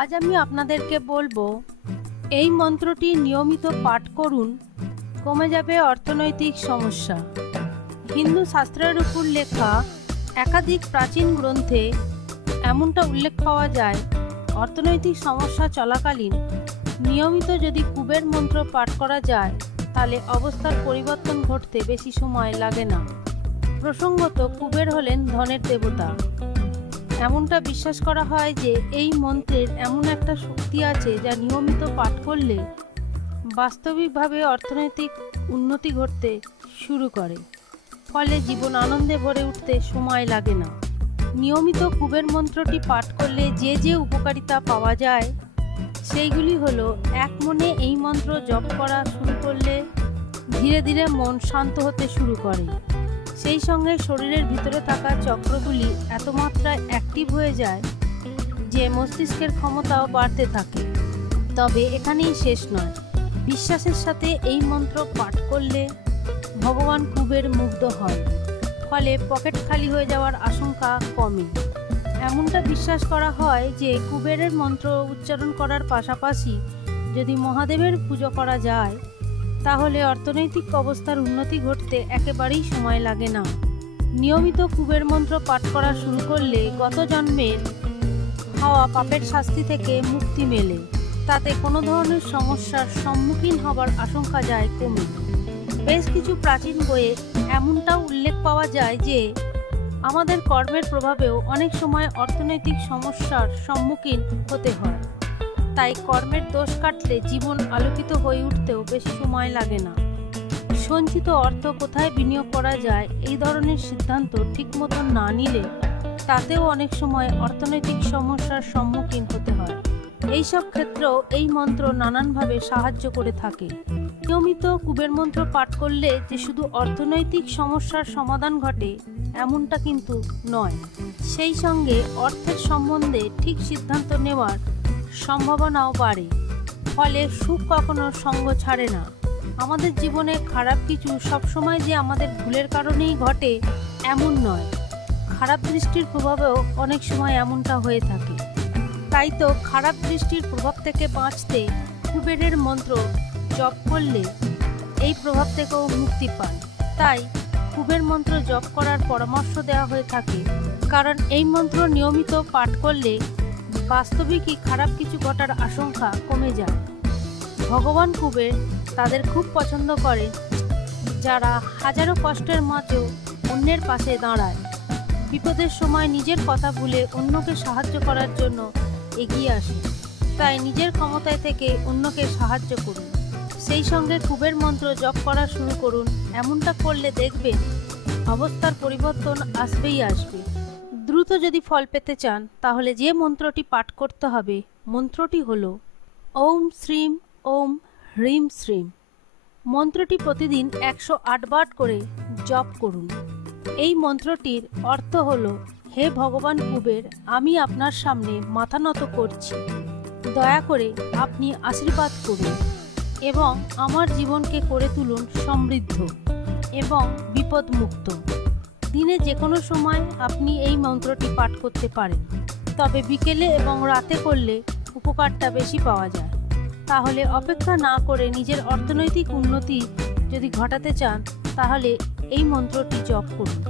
আজ আমি আপনাদেরকে বলবো এই মন্ত্রটি নিয়মিত পাঠ করুন, কমে যাবে অর্থনৈতিক সমস্যা। হিন্দু শাস্ত্রের উপর লেখা একাধিক প্রাচীন গ্রন্থে এমনটা উল্লেখ পাওয়া যায়, অর্থনৈতিক সমস্যা চলাকালীন নিয়মিত যদি কুবের মন্ত্র পাঠ করা যায় তাহলে অবস্থার পরিবর্তন ঘটতে বেশি সময় লাগে না। প্রসঙ্গত, কুবের হলেন ধনের দেবতা। এমনটা বিশ্বাস করা হয় যে এই মন্ত্রের এমন একটা শক্তি আছে যা নিয়মিত পাঠ করলে বাস্তবিকভাবে অর্থনৈতিক উন্নতি ঘটতে শুরু করে, ফলে জীবন আনন্দে ভরে উঠতে সময় লাগে না। নিয়মিত কুবের মন্ত্রটি পাঠ করলে যে যে উপকারিতা পাওয়া যায় সেইগুলি হলো: এক মনে এই মন্ত্র জপ করা শুরু করলে ধীরে ধীরে মন শান্ত হতে শুরু করে। সেই সঙ্গে শরীরের ভিতরে থাকা চক্রগুলি এত মাত্রায় অ্যাক্টিভ হয়ে যায় যে মস্তিষ্কের ক্ষমতাও বাড়তে থাকে। তবে এখানেই শেষ নয়, বিশ্বাসের সাথে এই মন্ত্র পাঠ করলে ভগবান কুবের মুগ্ধ হয়, ফলে পকেট খালি হয়ে যাওয়ার আশঙ্কা কমে। এমনটা বিশ্বাস করা হয় যে কুবেরের মন্ত্র উচ্চারণ করার পাশাপাশি যদি মহাদেবের পুজো করা যায় তাহলে অর্থনৈতিক অবস্থার উন্নতি ঘটতে একেবারেই সময় লাগে না। নিয়মিত কুবের মন্ত্র পাঠ করা শুরু করলে গত জন্মের হওয়া পাপের শাস্তি থেকে মুক্তি মেলে, তাতে কোনো ধরনের সমস্যার সম্মুখীন হবার আশঙ্কা যায় কমে। বেশ কিছু প্রাচীন বইয়ে এমনটাও উল্লেখ পাওয়া যায় যে আমাদের কর্মের প্রভাবেও অনেক সময় অর্থনৈতিক সমস্যার সম্মুখীন হতে হয়। তাই কর্মের দোষ কাটলে জীবন আলোকিত হয়ে উঠতেও বেশি সময় লাগে না। সঞ্চিত অর্থ কোথায় বিনিয়োগ করা যায় এই ধরনের সিদ্ধান্ত ঠিক মতন না নিলে তাতেও অনেক সময় অর্থনৈতিক সমস্যার সম্মুখীন হতে হয়। এইসব ক্ষেত্রেও এই মন্ত্র নানানভাবে সাহায্য করে থাকে। নিয়মিত কুবের মন্ত্র পাঠ করলে যে শুধু অর্থনৈতিক সমস্যার সমাধান ঘটে এমনটা কিন্তু নয়, সেই সঙ্গে অর্থের সম্বন্ধে ঠিক সিদ্ধান্ত নেওয়ার সম্ভাবনাও বাড়ে, ফলে সুখ কখনো সঙ্গ ছাড়ে না। আমাদের জীবনে খারাপ কিছু সবসময় যে আমাদের ভুলের কারণেই ঘটে এমন নয়, খারাপ দৃষ্টির প্রভাবেও অনেক সময় এমনটা হয়ে থাকে। তাই তো খারাপ দৃষ্টির প্রভাব থেকে বাঁচতে কুবেরের মন্ত্র জপ করলে এই প্রভাব থেকেও মুক্তি পান। তাই কুবের মন্ত্র জপ করার পরামর্শ দেওয়া হয়ে থাকে, কারণ এই মন্ত্র নিয়মিত পাঠ করলে বাস্তবিকই খারাপ কিছু ঘটার আশঙ্কা কমে যায়। ভগবান কুবের তাদের খুব পছন্দ করে যারা হাজারো কষ্টের মাঝেও অন্যের পাশে দাঁড়ায়, বিপদের সময় নিজের কথা ভুলে অন্যকে সাহায্য করার জন্য এগিয়ে আসে। তাই নিজের ক্ষমতায় থেকে অন্যকে সাহায্য করুন, সেই সঙ্গে কুবের মন্ত্র জপ করা শুরু করুন। এমনটা করলে দেখবেন অবস্থার পরিবর্তন আসবেই আসবে। দ্রুত যদি ফল পেতে চান তাহলে যে মন্ত্রটি পাঠ করতে হবে মন্ত্রটি হলো ওম শ্রীম ওম হ্রিম শ্রীম। মন্ত্রটি প্রতিদিন 108 বার করে জপ করুন। এই মন্ত্রটির অর্থ হলো: হে ভগবান কুবের, আমি আপনার সামনে মাথা নত করছি, দয়া করে আপনি আশীর্বাদ করুন এবং আমার জীবনকে করে তুলুন সমৃদ্ধ এবং বিপদমুক্ত। দিনে যে কোনো সময় আপনি এই মন্ত্রটি পাঠ করতে পারেন, তবে বিকেলে এবং রাতে করলে উপকারটা বেশি পাওয়া যায়। তাহলে অপেক্ষা না করে নিজের অর্থনৈতিক উন্নতি যদি ঘটাতে চান তাহলে এই মন্ত্রটি জপ করুন।